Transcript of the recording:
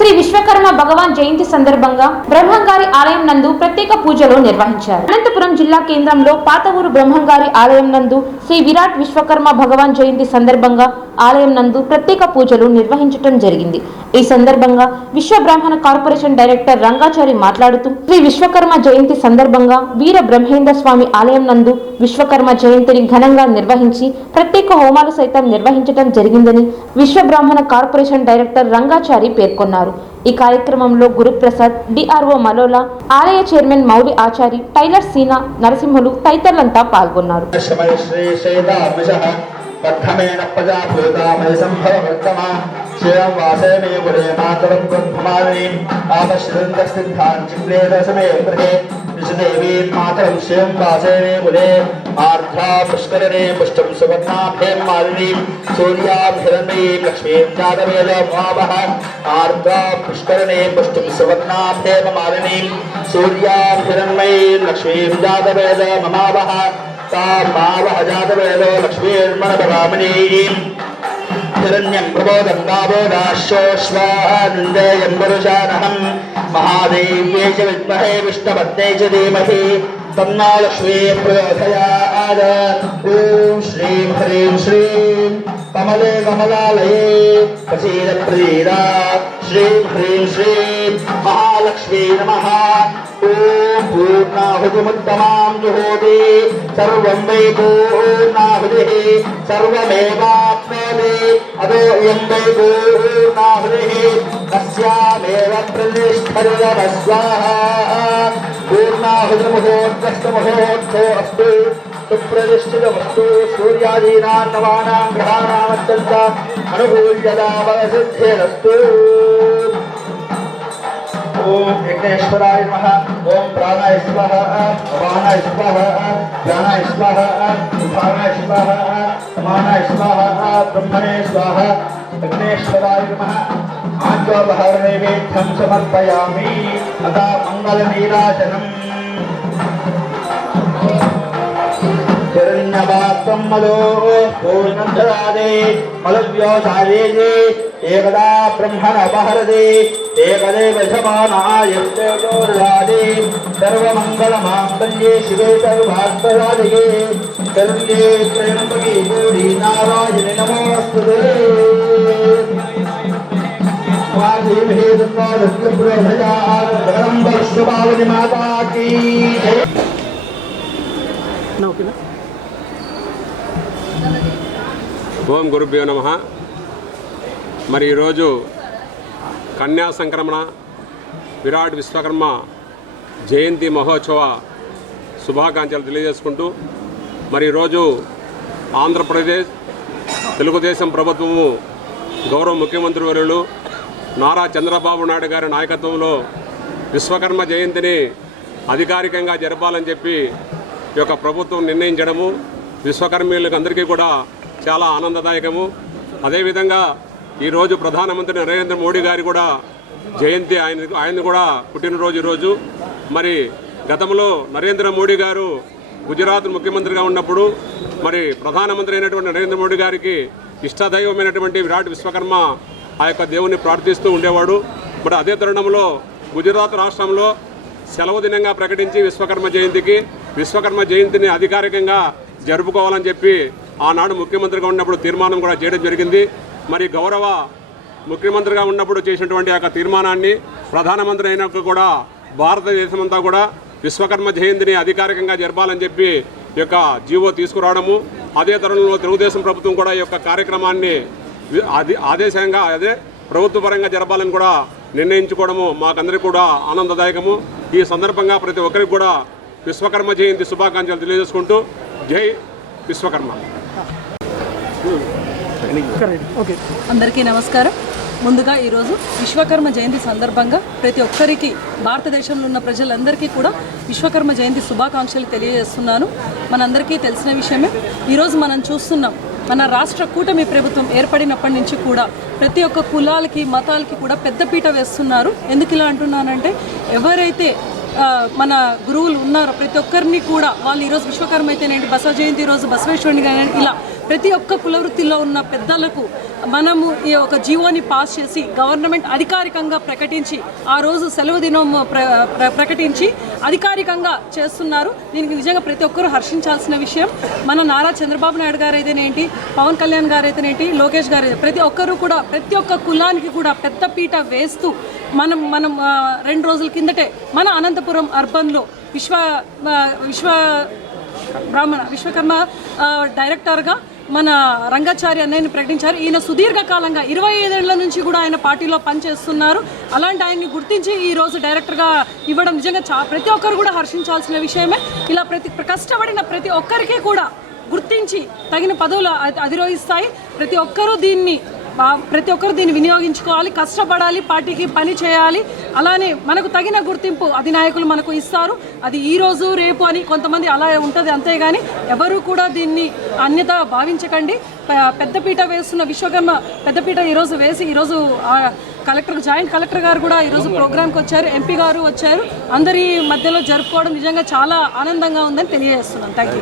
శ్రీ విశ్వకర్మ భగవాన్ జయంతి సందర్భంగా బ్రహ్మంగారి ఆలయం నందు ప్రత్యేక పూజలు నిర్వహించారు. అనంతపురం జిల్లా కేంద్రంలో పాత ఊరు బ్రహ్మంగారి ఆలయం నందు శ్రీ విరాట్ విశ్వకర్మ భగవాన్ జయంతి సందర్భంగా ఆలయం నందు ప్రత్యేక పూజలు నిర్వహించడం జరిగింది. ఈ సందర్భంగా విశ్వ బ్రాహ్మణ కార్పొరేషన్ డైరెక్టర్ రంగాచారి మాట్లాడుతూ శ్రీ విశ్వకర్మ జయంతి సందర్భంగా వీర బ్రహ్మేంద్ర స్వామి ఆలయం నందు విశ్వకర్మ జయంతిని ఘనంగా నిర్వహించి ప్రత్యేక హోమాలు సైతం నిర్వహించడం జరిగిందని విశ్వ బ్రాహ్మణ కార్పొరేషన్ డైరెక్టర్ రంగాచారి పేర్కొన్నారు. ఈ కార్యక్రమంలో గురుప్రసాద్ డిఆర్ఓ మలోలా ఆలయ చైర్మన్ మౌలి ఆచారి టైలర్ సీనా నరసింహులు తదితరులంతా పాల్గొన్నారు. बद्धमेन प्रजा भूतामय संभववर्तमा श्रियं वासे मे गुणे मातरं ब्रह्ममालिनीम् आपश्चिन्दसिद्धाञ्चिप्लेदसमे कृते। विषदेवीं मातरं श्रियं वासे मे गुणे आर्द्रा पुष्करणे पुष्टं सुवर्णाभ्यं मालिनीं। सूर्याभिरन्मयीं लक्ष्मीं जातवेदभावः आर्द्रा पुष्करणे पुष्टं सुवर्णाभ्येव मालिनीं। सूर्याभिरन्मयीं लक्ष्मीं जातवेदममावः सा पावहजातवेदो लक्ष्मीर्मणपरामणीम् हिरण्यं प्रबोधन्दाबोदाश्वश्वानन्देयं पुरुषानहम् महादेव्ये च विद्महे विष्णवत्ते च धीमहि तन्ना लक्ष्मी प्रयोधयाद ॐ श्रीं ह्रीं श्रीं कमले कमलालये प्रसीदप्रसीदा श्रीं ह्रीं श्रीं महा महालक्ष्मी नमः। ॐ पूर्णाहुतिमुत्तमां जुहोति। सर्वं वै पूर्णाहुतिः। सर्वमेवाप्नोति अदो इयं वै पूर्णाहुतिः। तस्यामेव प्रतिष्ठरिरमस्वाहा पूर्णाहुतिमुहोर्जस्तमुहोर्थो अस्तु। सुप्रतिष्ठितमस्तु सूर्यादीनां नवानां ग्रहाणामत्यन्त अनुकूल्यतावसिद्धिरस्तु ओम विघ्नेश्वराय नमः। ओम प्राणाय स्वाहा। अपानाय स्वाहा। ज्ञानाय स्वाहा। उद्धारणाय स्वाहा। समानाय स्वाहा। ब्रह्मणे स्वाहा। विघ्नेश्वराय नमः। आज्ञापहरणैवेद्यं समर्पयामि। अथा मङ्गलनीराजनम्। हिरण्यवाक्तं मदो पूर्णधरादे मलव्योधारेजे एकदा ब्रह्मण अपहरदे सर्वमङ्गलमाङ्गल्ये शिवे सर्वार्थसाधिके शरण्ये त्र्यम्बके गौरी नारायणि नमोऽस्तुते स्वाधीमहे माता की जय ఓం గురుభ్యో నమ మరి ఈరోజు కన్యా సంక్రమణ విరాట్ విశ్వకర్మ జయంతి మహోత్సవ శుభాకాంక్షలు తెలియజేసుకుంటూ మరి ఈరోజు ఆంధ్రప్రదేశ్ తెలుగుదేశం ప్రభుత్వము గౌరవ ముఖ్యమంత్రి వర్యులు నారా చంద్రబాబు నాయుడు గారి నాయకత్వంలో విశ్వకర్మ జయంతిని అధికారికంగా జరపాలని చెప్పి ఈ యొక్క ప్రభుత్వం నిర్ణయించడము విశ్వకర్మీయులకు అందరికీ కూడా చాలా ఆనందదాయకము. అదేవిధంగా ఈరోజు ప్రధానమంత్రి నరేంద్ర మోడీ గారి కూడా జయంతి ఆయన ఆయన కూడా పుట్టినరోజు ఈరోజు మరి గతంలో నరేంద్ర మోడీ గారు గుజరాత్ ముఖ్యమంత్రిగా ఉన్నప్పుడు మరి ప్రధానమంత్రి అయినటువంటి నరేంద్ర మోడీ గారికి ఇష్టదైవమైనటువంటి విరాట్ విశ్వకర్మ ఆ యొక్క దేవుని ప్రార్థిస్తూ ఉండేవాడు. మరి అదే తరుణంలో గుజరాత్ రాష్ట్రంలో సెలవు దినంగా ప్రకటించి విశ్వకర్మ జయంతికి విశ్వకర్మ జయంతిని అధికారికంగా జరుపుకోవాలని చెప్పి ఆనాడు ముఖ్యమంత్రిగా ఉన్నప్పుడు తీర్మానం కూడా చేయడం జరిగింది. మరి గౌరవ ముఖ్యమంత్రిగా ఉన్నప్పుడు చేసినటువంటి యొక్క తీర్మానాన్ని ప్రధానమంత్రి అయినప్పుడు కూడా భారతదేశమంతా కూడా విశ్వకర్మ జయంతిని అధికారికంగా జరపాలని చెప్పి యొక్క జీవో తీసుకురావడము అదే తరుణంలో తెలుగుదేశం ప్రభుత్వం కూడా ఈ యొక్క కార్యక్రమాన్ని అది ఆదేశంగా అదే ప్రభుత్వపరంగా జరపాలని కూడా నిర్ణయించుకోవడము మాకందరికీ కూడా ఆనందదాయకము. ఈ సందర్భంగా ప్రతి ఒక్కరికి కూడా విశ్వకర్మ జయంతి శుభాకాంక్షలు తెలియజేసుకుంటూ జై విశ్వకర్మ. అందరికీ నమస్కారం. ముందుగా ఈరోజు విశ్వకర్మ జయంతి సందర్భంగా ప్రతి ఒక్కరికి భారతదేశంలో ఉన్న ప్రజలందరికీ కూడా విశ్వకర్మ జయంతి శుభాకాంక్షలు తెలియజేస్తున్నాను. మనందరికీ తెలిసిన విషయమే ఈరోజు మనం చూస్తున్నాం మన రాష్ట్ర కూటమి ప్రభుత్వం ఏర్పడినప్పటి నుంచి కూడా ప్రతి ఒక్క కులాలకి మతాలకి కూడా పెద్దపీట వేస్తున్నారు. ఎందుకు ఇలా అంటున్నానంటే ఎవరైతే మన గురువులు ఉన్నారో ప్రతి ఒక్కరిని కూడా వాళ్ళు ఈరోజు విశ్వకర్మ అయితేనేంటి బసవ జయంతి రోజు బసవేశ్వరుని కానీ ఇలా ప్రతి ఒక్క కులవృత్తిలో ఉన్న పెద్దలకు మనము ఈ ఒక జీవోని పాస్ చేసి గవర్నమెంట్ అధికారికంగా ప్రకటించి ఆ రోజు సెలవు దినం ప్ర ప్ర- ప్రకటించి అధికారికంగా చేస్తున్నారు. దీనికి నిజంగా ప్రతి ఒక్కరూ హర్షించాల్సిన విషయం. మన నారా చంద్రబాబు నాయుడు గారు అయితేనేంటి పవన్ కళ్యాణ్ గారు అయితేనేంటి లోకేష్ గారు అయితే- ప్రతి ఒక్కరూ కూడా ప్రతి ఒక్క కులానికి కూడా పెద్ద పీట వేస్తూ మనం మనం రెండు రోజుల కిందటే మన అనంతపురం అర్బన్లో విశ్వ విశ్వ బ్రాహ్మణ విశ్వకర్మ డైరెక్టర్గా మన రంగాచారి అన్నయ్యని ప్రకటించారు. ఈయన సుదీర్ఘకాలంగా ఇరవై ఐదేళ్ళ నుంచి కూడా ఆయన పార్టీలో పనిచేస్తున్నారు. అలాంటి ఆయన్ని గుర్తించి ఈ రోజు డైరెక్టర్గా ఇవ్వడం నిజంగా చా ప్రతి ఒక్కరు కూడా హర్షించాల్సిన విషయమే. ఇలా ప్రతి కష్టపడిన ప్రతి ఒక్కరికి కూడా గుర్తించి తగిన పదవులు అధిరోహిస్తాయి. ప్రతి ఒక్కరూ దీన్ని ప్రతి ఒక్కరు దీన్ని వినియోగించుకోవాలి కష్టపడాలి పార్టీకి పని చేయాలి. అలానే మనకు తగిన గుర్తింపు అధినాయకులు మనకు ఇస్తారు. అది ఈ రోజు రేపు అని కొంతమంది అలా ఉంటుంది అంతేగాని ఎవరు కూడా దీన్ని అన్యత భావించకండి. పెద్దపీట వేస్తున్న విశ్వకర్మ పెద్దపీట ఈరోజు వేసి ఈరోజు కలెక్టర్ జాయింట్ కలెక్టర్ గారు కూడా ఈరోజు ప్రోగ్రామ్కి వచ్చారు. ఎంపీ గారు వచ్చారు. అందరి మధ్యలో జరుపుకోవడం నిజంగా చాలా ఆనందంగా ఉందని తెలియజేస్తున్నాను. Thank you